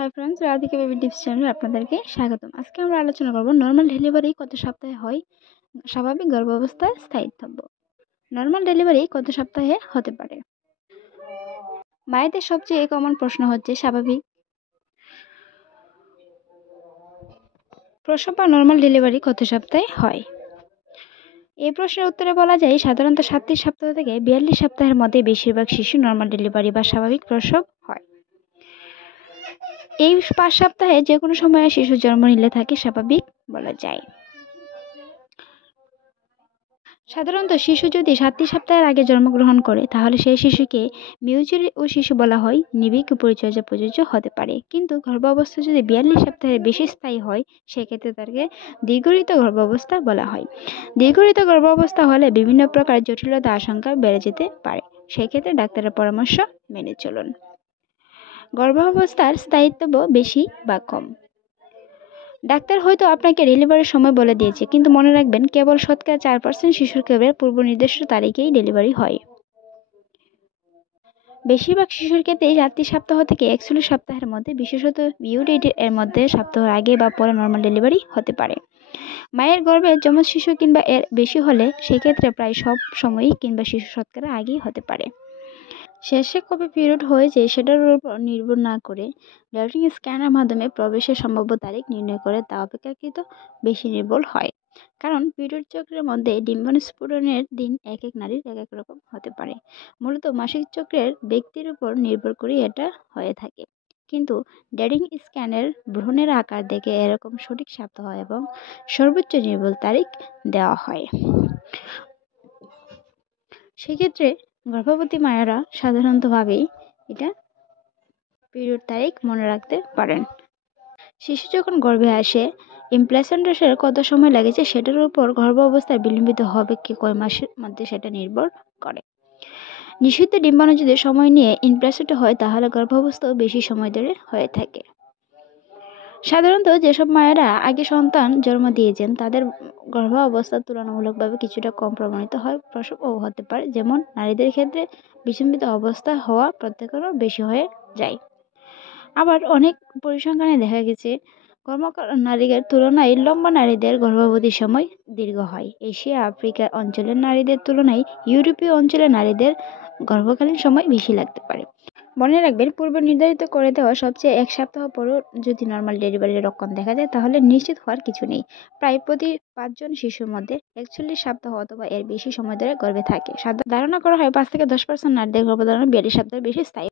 Hi friends, Radhika baby tips চ্যানেলে আপনাদেরকে স্বাগতম। আজকে আমরা আলোচনা করব নর্মাল ডেলিভারি কত সপ্তাহে হয়, স্বাভাবিক গর্ভাবস্থায় স্থায়িত্ব। নর্মাল ডেলিভারি কত সপ্তাহে হতে পারে? মায়েদের সবচেয়ে কমন প্রশ্ন হচ্ছে স্বাভাবিক প্রসব বা নর্মাল ডেলিভারি কত সপ্তাহে হয়। এই প্রশ্নের উত্তরে বলা যায় সাধারণত 37 সপ্তাহ থেকে 42 সপ্তাহের মধ্যে বেশিরভাগ শিশু নর্মাল ডেলিভারি বা স্বাভাবিক প্রসব হয়। এই 5 সপ্তাহে যে কোনো সময়ে শিশু জন্ম নিলে তাকে স্বাভাবিক বলা যায়। সাধারণত শিশু যদি 37 সপ্তাহের আগে জন্মগ্রহণ করে তাহলে সেই শিশুকে মিউচুরি ও শিশু বলা হয়, নিবিড় পরিচর্যা প্রযোজ্য হতে পারে। কিন্তু গর্ভাবস্থা যদি 42 সপ্তাহের বেশি স্থায়ী হয় সেক্ষেত্রে তাকে দীর্ঘঋতু গর্ভাবস্থা বলা হয়। দীর্ঘঋতু গর্ভাবস্থা হলে বিভিন্ন প্রকার জটিলতা আশঙ্কা বেড়ে যেতে পারে, সেক্ষেত্রে ডাক্তারের পরামর্শ মেনে চলুন। গর্ভাবস্থার স্থায়িত্ব বেশি বা কম। ডাক্তার হয়তো আপনাকে ডেলিভারির সময় বলে দিয়েছে, কিন্তু মনে রাখবেন কেবল 4% শিশুর কেবল পূর্ব নির্দিষ্ট তারিখেই ডেলিভারি হয়। বেশিরভাগ শিশুর ক্ষেত্রে 37 সপ্তাহ থেকে 41 সপ্তাহের মধ্যে, বিশেষত বিউডেটের এর মধ্যে সপ্তাহের আগে বা পরে নর্মাল ডেলিভারি হতে পারে। মায়ের গর্ভে যমজ শিশু কিংবা এর বেশি হলে সেক্ষেত্রে প্রায় সব সময়ই কিংবা শিশু শতকরা আগেই হতে পারে। শেষে কবে পিরিয়ড হয়েছে সেটার উপর নির্ভর না করে ডেটিং স্ক্যানের মাধ্যমে প্রবেশের সম্ভাব্য তারিখ নির্ণয় করে তা অপেক্ষাকৃত বেশি নির্ভুল হয়। কারণ পিরিয়ড চক্রের মধ্যে ডিম্বাণুস্ফুটনের দিন এক এক নারীর এক এক রকম হতে পারে। মূলত মাসিক চক্রের ব্যক্তির উপর নির্ভর করে এটা হয়ে থাকে, কিন্তু ডেটিং স্ক্যানের ভ্রূণের আকার দেখে এরকম সঠিক সপ্তাহ এবং সর্বোচ্চ নির্ভুল তারিখ দেওয়া হয়। সেক্ষেত্রে গর্ভবতী মায়েরা সাধারণতভাবেই এটা পিরিয়ড তারিখ মনে রাখতে পারেন। শিশু যখন গর্ভে আসে ইমপ্ল্যান্টেশনের কত সময় লেগেছে সেটার উপর গর্ভ অবস্থায় বিলম্বিত হবে কি কয় মাসের মধ্যে সেটা নির্ভর করে। নিষিদ্ধ ডিম্বাণু যদি সময় নিয়ে ইমপ্ল্যান্ট হয় তাহলে গর্ভাবস্থাও বেশি সময় ধরে হয়ে থাকে। সাধারণত যেসব মায়েরা আগে সন্তান জন্ম দিয়েছেন তাদের গর্ভাবস্থা তুলনামূলকভাবে কিছুটা কম প্রমাণিত হয়, প্রসবও হতে পারে। যেমন নারীদের ক্ষেত্রে বিলম্বিত অবস্থা হওয়া প্রত্যেকেরও বেশি হয়ে যায়। আবার অনেক পরিসংখ্যানে দেখা গেছে কর্মকর নারীদের তুলনায় লম্বা নারীদের গর্ভবতীর সময় দীর্ঘ হয়। এশিয়া আফ্রিকা অঞ্চলের নারীদের তুলনায় ইউরোপীয় অঞ্চলের নারীদের গর্ভকালীন সময় বেশি লাগতে পারে। মনে রাখবেন, পূর্ব নির্ধারিত করে দেওয়া সবচেয়ে 1 সপ্তাহ পরও যদি নর্মাল ডেলিভারির লক্ষণ দেখা যায় তাহলে নিশ্চিত হওয়ার কিছু নেই। প্রায় প্রতি 5 জন শিশুর মধ্যে 41 সপ্তাহ অথবা এর বেশি সময় ধরে গর্ভে থাকে। ধারণা করা হয় 5 থেকে 10% নারীদের গর্ভধারণ 42 সপ্তাহের বেশি স্থায়ী।